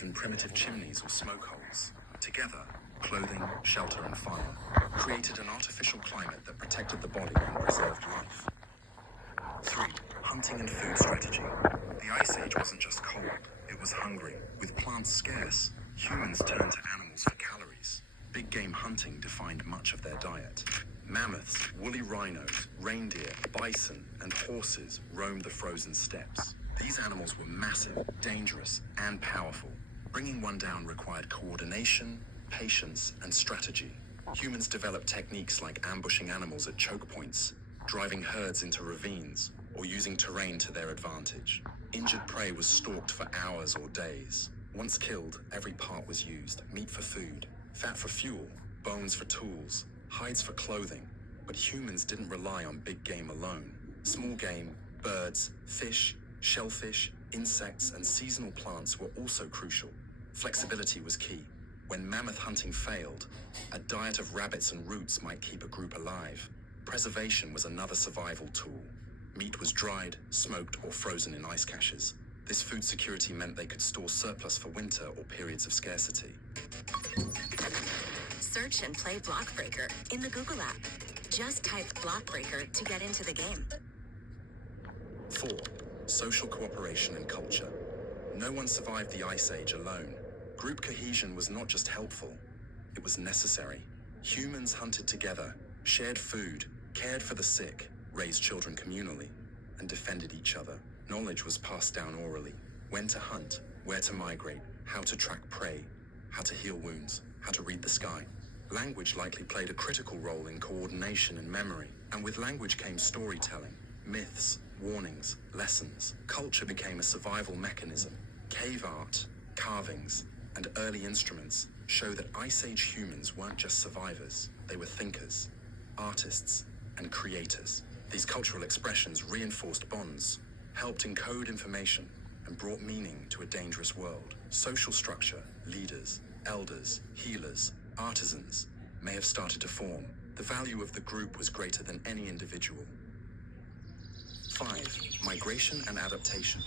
even primitive chimneys or smoke holes. Together, clothing, shelter, and fire created an artificial climate that protected the body and preserved life. 3. Hunting and food strategy. The Ice Age wasn't just cold, it was hungry. With plants scarce, humans turned to animals for calories. Big game hunting defined much of their diet. Mammoths, woolly rhinos, reindeer, bison, and horses roamed the frozen steppes. These animals were massive, dangerous, and powerful. Bringing one down required coordination, patience, and strategy. Humans developed techniques like ambushing animals at choke points, driving herds into ravines, or using terrain to their advantage. Injured prey was stalked for hours or days. Once killed, every part was used: meat for food, fat for fuel, bones for tools, hides for clothing. But humans didn't rely on big game alone. Small game, birds, fish, shellfish, insects, and seasonal plants were also crucial. Flexibility was key. When mammoth hunting failed, a diet of rabbits and roots might keep a group alive. Preservation was another survival tool. Meat was dried, smoked, or frozen in ice caches. This food security meant they could store surplus for winter or periods of scarcity. Search and play Blockbreaker in the Google app. Just type Blockbreaker to get into the game. 4. Social cooperation and culture. No one survived the Ice Age alone. Group cohesion was not just helpful, it was necessary. Humans hunted together, shared food, cared for the sick, raised children communally, and defended each other. Knowledge was passed down orally. When to hunt, where to migrate, how to track prey, how to heal wounds, how to read the sky. Language likely played a critical role in coordination and memory, and with language came storytelling, myths, warnings, lessons. Culture became a survival mechanism. Cave art, carvings, and early instruments show that Ice Age humans weren't just survivors, they were thinkers, artists, and creators. These cultural expressions reinforced bonds, helped encode information, and brought meaning to a dangerous world. Social structure, leaders, elders, healers, artisans may have started to form. The value of the group was greater than any individual. 5. Migration and adaptation.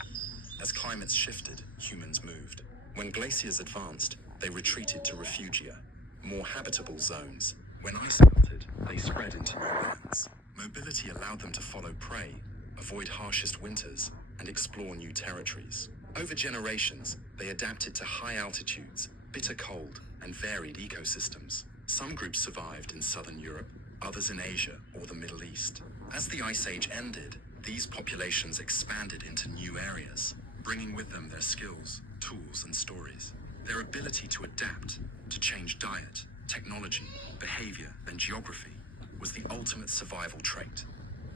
As climates shifted, humans moved. When glaciers advanced, they retreated to refugia, more habitable zones. When ice melted, they spread into new lands. Mobility allowed them to follow prey, avoid harshest winters, and explore new territories. Over generations, they adapted to high altitudes, bitter cold, and varied ecosystems. Some groups survived in southern Europe, others in Asia or the Middle East. As the Ice Age ended, these populations expanded into new areas, bringing with them their skills, tools, and stories. Their ability to adapt, to change diet, technology, behavior, and geography was the ultimate survival trait.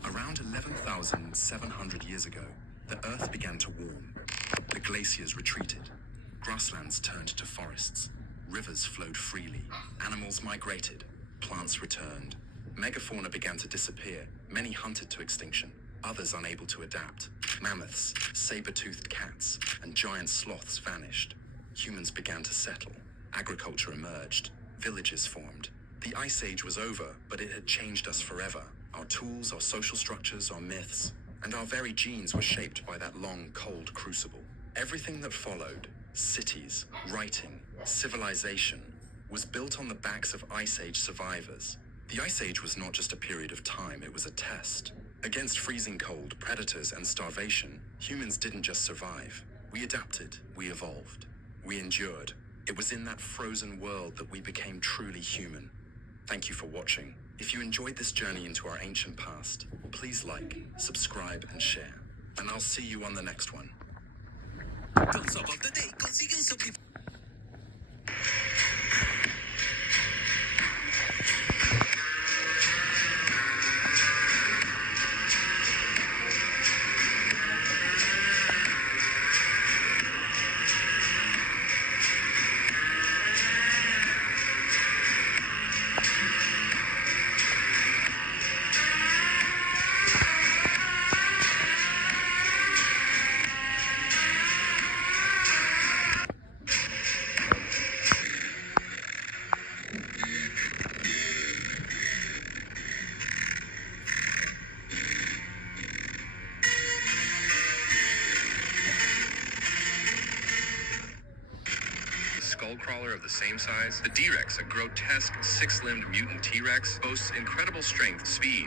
Around 11,700 years ago, the Earth began to warm. The glaciers retreated. Grasslands turned to forests. Rivers flowed freely. Animals migrated. Plants returned. Megafauna began to disappear. Many hunted to extinction, others unable to adapt. Mammoths, saber-toothed cats, and giant sloths vanished. Humans began to settle. Agriculture emerged. Villages formed. The Ice Age was over, but it had changed us forever. Our tools, our social structures, our myths, and our very genes were shaped by that long, cold crucible. Everything that followed, cities, writing, civilization, was built on the backs of Ice Age survivors. The Ice Age was not just a period of time, it was a test. Against freezing cold, predators, and starvation, humans didn't just survive. We adapted, we evolved, we endured. It was in that frozen world that we became truly human. Thank you for watching. If you enjoyed this journey into our ancient past, please like, subscribe, and share. And I'll see you on the next one. Don't stop of the day, consiguen su skull crawler of the same size, the D-Rex, a grotesque, six-limbed mutant T-Rex, boasts incredible strength, speed,